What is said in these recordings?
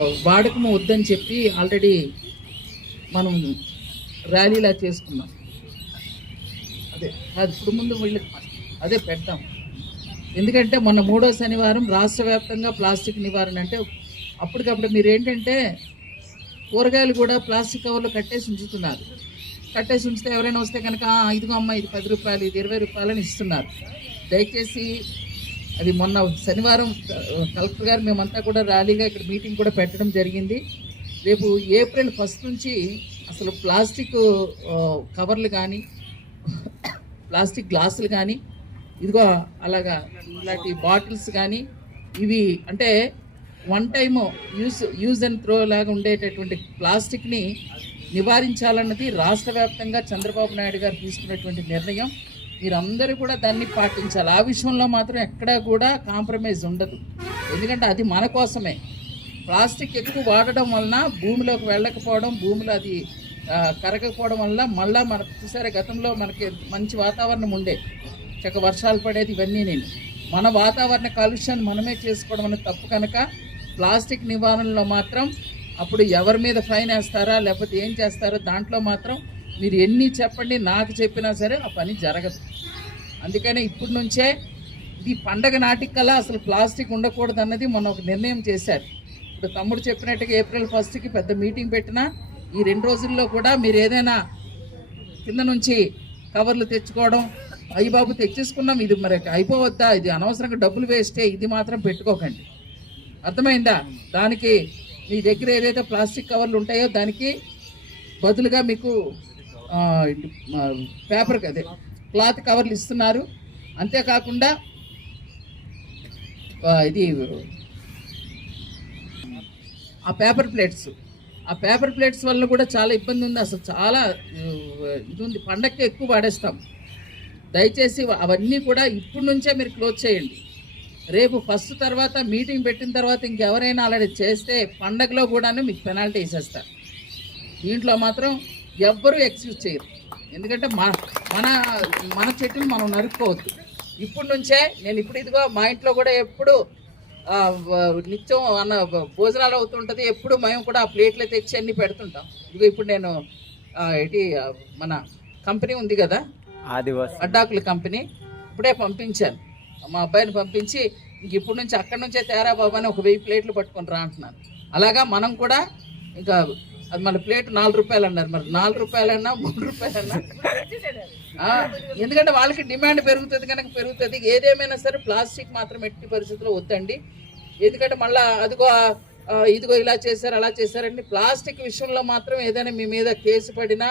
వాడకము వద్దని చెప్పి ఆల్రెడీ మనం ర్యాలీలా చేసుకున్నాం. అదే అది ఇప్పుడు ముందు వీళ్ళకి అదే పెడతాం. ఎందుకంటే మొన్న 3వ శనివారం రాష్ట్ర వ్యాప్తంగా ప్లాస్టిక్ నివారణ అంటే అప్పటికప్పుడు మీరు ఏంటంటే కూరగాయలు కూడా ప్లాస్టిక్ కవర్లు కట్టేసి ఉంచుతున్నారు. కట్టేసి ఉంచితే ఎవరైనా వస్తే కనుక ఇదిగో అమ్మ ఇది 10 రూపాయలు, ఇది 20 రూపాయలు అని ఇస్తున్నారు. దయచేసి అది మొన్న శనివారం కలెక్టర్ గారు మేమంతా కూడా ర్యాలీగా ఇక్కడ మీటింగ్ కూడా పెట్టడం జరిగింది. రేపు ఏప్రిల్ 1 నుంచి అసలు ప్లాస్టిక్ కవర్లు కానీ ప్లాస్టిక్ గ్లాసులు కానీ ఇదిగో అలాగా ఇలాంటి బాటిల్స్ కానీ ఇవి అంటే one time use and throw లాగా ఉండేటటువంటి ప్లాస్టిక్ని నివారించాలన్నది రాష్ట్ర వ్యాప్తంగా చంద్రబాబు నాయుడు గారు తీసుకున్నటువంటి నిర్ణయం. మీరందరూ కూడా దాన్ని పాటించాలి. ఆ విషయంలో మాత్రం ఎక్కడా కూడా కాంప్రమైజ్ ఉండదు. ఎందుకంటే అది మన కోసమే. ప్లాస్టిక్ ఎక్కువ వాడడం వలన భూమిలోకి వెళ్ళకపోవడం, భూమిలో అది కరగకపోవడం వల్ల మళ్ళీ మనకు చూసారే గతంలో మనకి మంచి వాతావరణం ఉండే, చక్క వర్షాలు పడేది. ఇవన్నీ మన వాతావరణ కాలుష్యాన్ని మనమే చేసుకోవడం అనేది తప్పు. కనుక ప్లాస్టిక్ నివారణలో మాత్రం అప్పుడు ఎవరి మీద ఫైన్ వేస్తారా లేకపోతే ఏం చేస్తారో దాంట్లో మాత్రం మీరు ఎన్ని చెప్పండి, నాకు చెప్పినా సరే ఆ పని జరగదు. అందుకని ఇప్పటి నుంచే ఇది పండగ నాటికల్లా అసలు ప్లాస్టిక్ ఉండకూడదు అన్నది మొన్న ఒక నిర్ణయం చేశారు. ఇప్పుడు తమ్ముడు చెప్పినట్టుగా ఏప్రిల్ 1కి పెద్ద మీటింగ్ పెట్టినా ఈ 2 రోజుల్లో కూడా మీరు ఏదైనా కింద నుంచి కవర్లు తెచ్చుకోవడం, అయ్యి బాబు తెచ్చేసుకున్నాం ఇది మరి అయిపోవద్దా, ఇది అనవసరంగా డబ్బులు వేస్టే, ఇది మాత్రం పెట్టుకోకండి. అర్థమైందా? దానికి మీ దగ్గర ఏదైతే ప్లాస్టిక్ కవర్లు ఉంటాయో దానికి బదులుగా మీకు పేపర్ అదే క్లాత్ కవర్లు ఇస్తున్నారు. అంతేకాకుండా ఇది ఆ పేపర్ ప్లేట్స్ వల్ల కూడా చాలా ఇబ్బంది ఉంది. అసలు చాలా ఇది ఉంది. పండగకి ఎక్కువ వాడేస్తాం. దయచేసి అవన్నీ కూడా ఇప్పటి నుంచే మీరు క్లోజ్ చేయండి. రేపు 1 తర్వాత మీటింగ్ పెట్టిన తర్వాత ఇంకెవరైనా అలాంటి చేస్తే పండగలో కూడాను మీకు పెనాల్టీ వేసేస్తారు. దీంట్లో మాత్రం ఎవ్వరూ ఎక్స్క్యూజ్ చేయరు. ఎందుకంటే మన చెట్టును మనం నరుక్కోవద్దు. ఇప్పటి నుంచే నేను ఇదిగో మా ఇంట్లో కూడా ఎప్పుడు నిత్యం భోజనాలు అవుతుంటుంది. ఎప్పుడు మేము కూడా ఆ ప్లేట్లు తెచ్చి అన్నీ పెడుతుంటాం. ఇదిగో ఇప్పుడు నేను మన కంపెనీ ఉంది కదా, అడ్డాకుల కంపెనీ, ఇప్పుడే పంపించాను. మా అబ్బాయిని పంపించి ఇప్పుడు నుంచి అక్కడి నుంచే తేరా బాబు అని ఒక 1000 ప్లేట్లు పట్టుకొని రా అంటున్నాను. అలాగా మనం కూడా ఇంకా అది మన ప్లేట్ 4 రూపాయలు అన్నారు. మరి 4 రూపాయలన్నా 3 రూపాయలన్నా, ఎందుకంటే వాళ్ళకి డిమాండ్ పెరుగుతుంది కనుక పెరుగుతుంది. ఏదేమైనా సరే ప్లాస్టిక్ మాత్రం ఎట్టి పరిస్థితుల్లో వద్దండి. ఎందుకంటే మళ్ళీ ఇదిగో ఇలా చేశారు అలా చేశారండి. ప్లాస్టిక్ విషయంలో మాత్రం ఏదైనా మీ మీద కేసు పడినా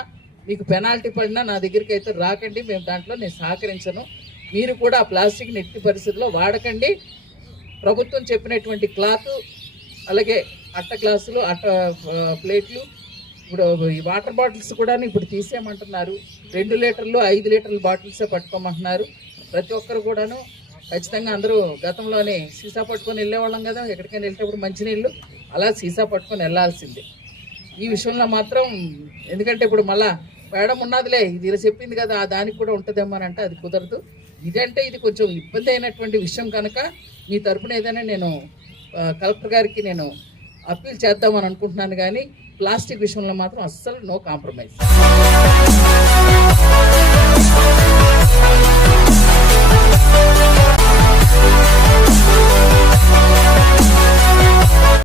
మీకు పెనాల్టీ పడినా నా దగ్గరికి అయితే రాకండి. మేము దాంట్లో నేను సహకరించను. మీరు కూడా ఆ ప్లాస్టిక్ని ఎట్టి పరిస్థితుల్లో వాడకండి. ప్రభుత్వం చెప్పినటువంటి క్లాత్, అలాగే అట్ట గ్లాసులు, అట్ట ప్లేట్లు, ఇప్పుడు ఈ వాటర్ బాటిల్స్ కూడా ఇప్పుడు తీసేయమంటున్నారు. 2 లీటర్లు 5 లీటర్ల బాటిల్సే పట్టుకోమంటున్నారు. ప్రతి ఒక్కరు కూడాను ఖచ్చితంగా అందరూ గతంలోనే సీసా పట్టుకొని వెళ్ళేవాళ్ళం కదా, ఎక్కడికైనా వెళ్ళేటప్పుడు మంచినీళ్ళు అలా సీసా పట్టుకొని వెళ్ళాల్సిందే. ఈ విషయంలో మాత్రం ఎందుకంటే ఇప్పుడు మళ్ళా మేడం ఉన్నదిలే ఇది ఇలా చెప్పింది కదా దానికి కూడా ఉంటుందేమో అని అంటే అది కుదరదు. ఇదంటే ఇది కొంచెం ఇబ్బంది అయినటువంటి విషయం కనుక మీ తరపున ఏదైనా నేను కలెక్టర్ గారికి నేను అప్పీల్ చేద్దామని అనుకుంటున్నాను. కానీ ప్లాస్టిక్ విషయంలో మాత్రం అస్సలు నో కాంప్రమైజ్.